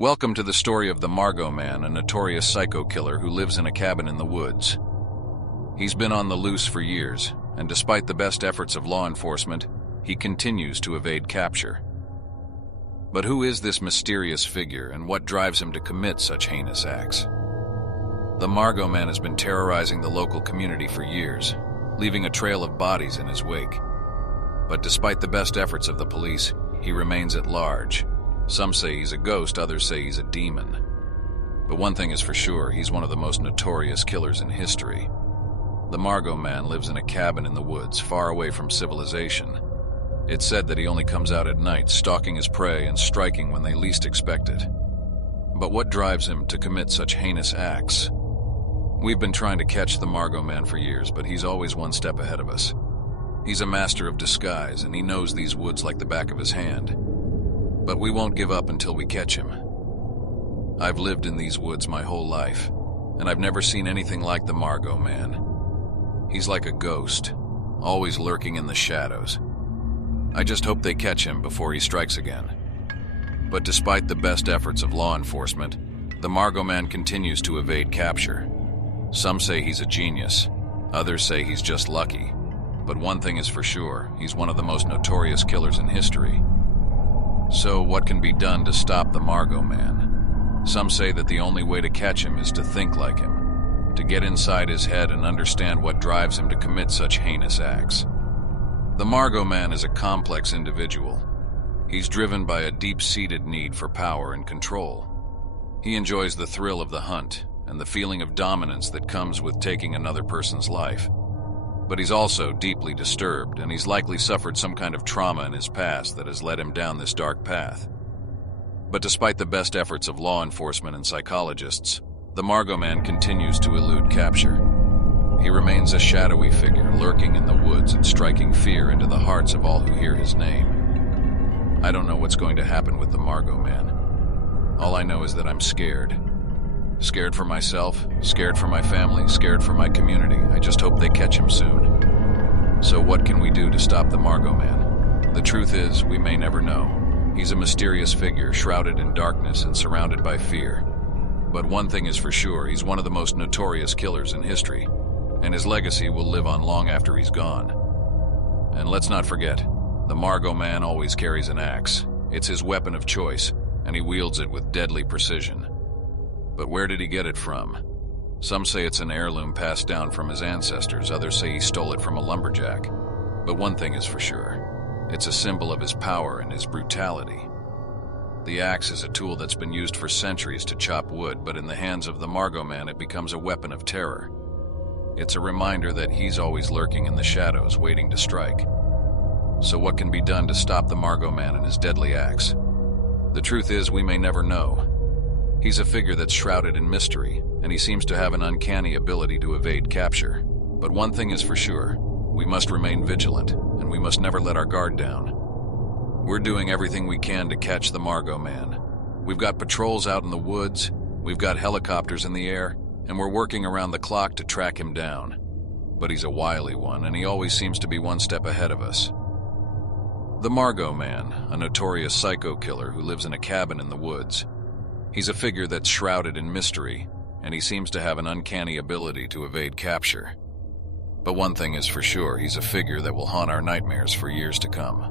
Welcome to the story of the Margo Man, a notorious psycho killer who lives in a cabin in the woods. He's been on the loose for years, and despite the best efforts of law enforcement, he continues to evade capture. But who is this mysterious figure, and what drives him to commit such heinous acts? The Margo Man has been terrorizing the local community for years, leaving a trail of bodies in his wake. But despite the best efforts of the police, he remains at large. Some say he's a ghost, others say he's a demon. But one thing is for sure, he's one of the most notorious killers in history. The Margo Man lives in a cabin in the woods, far away from civilization. It's said that he only comes out at night, stalking his prey and striking when they least expect it. But what drives him to commit such heinous acts? We've been trying to catch the Margo Man for years, but he's always one step ahead of us. He's a master of disguise, and he knows these woods like the back of his hand. But we won't give up until we catch him. I've lived in these woods my whole life, and I've never seen anything like the Margo Man. He's like a ghost, always lurking in the shadows. I just hope they catch him before he strikes again. But despite the best efforts of law enforcement, the Margo Man continues to evade capture. Some say he's a genius, others say he's just lucky. But one thing is for sure, he's one of the most notorious killers in history. So what can be done to stop the Margo Man? Some say that the only way to catch him is to think like him, to get inside his head and understand what drives him to commit such heinous acts. The Margo Man is a complex individual. He's driven by a deep-seated need for power and control. He enjoys the thrill of the hunt and the feeling of dominance that comes with taking another person's life. But he's also deeply disturbed, and he's likely suffered some kind of trauma in his past that has led him down this dark path. But despite the best efforts of law enforcement and psychologists, the Margo Man continues to elude capture. He remains a shadowy figure, lurking in the woods and striking fear into the hearts of all who hear his name. I don't know what's going to happen with the Margo Man. All I know is that I'm scared. Scared for myself, scared for my family, scared for my community. I just hope they catch him soon. So what can we do to stop the Margo Man? The truth is, we may never know. He's a mysterious figure, shrouded in darkness and surrounded by fear. But one thing is for sure, he's one of the most notorious killers in history, and his legacy will live on long after he's gone. And let's not forget, the Margo Man always carries an axe. It's his weapon of choice, and he wields it with deadly precision. But where did he get it from? Some say it's an heirloom passed down from his ancestors, others say he stole it from a lumberjack. But one thing is for sure, it's a symbol of his power and his brutality. The axe is a tool that's been used for centuries to chop wood, but in the hands of the Margo Man it becomes a weapon of terror. It's a reminder that he's always lurking in the shadows, waiting to strike. So what can be done to stop the Margo Man and his deadly axe? The truth is, we may never know. He's a figure that's shrouded in mystery, and he seems to have an uncanny ability to evade capture. But one thing is for sure, we must remain vigilant, and we must never let our guard down. We're doing everything we can to catch the Margo Man. We've got patrols out in the woods, we've got helicopters in the air, and we're working around the clock to track him down. But he's a wily one, and he always seems to be one step ahead of us. The Margo Man, a notorious psycho killer who lives in a cabin in the woods. He's a figure that's shrouded in mystery, and he seems to have an uncanny ability to evade capture. But one thing is for sure, he's a figure that will haunt our nightmares for years to come.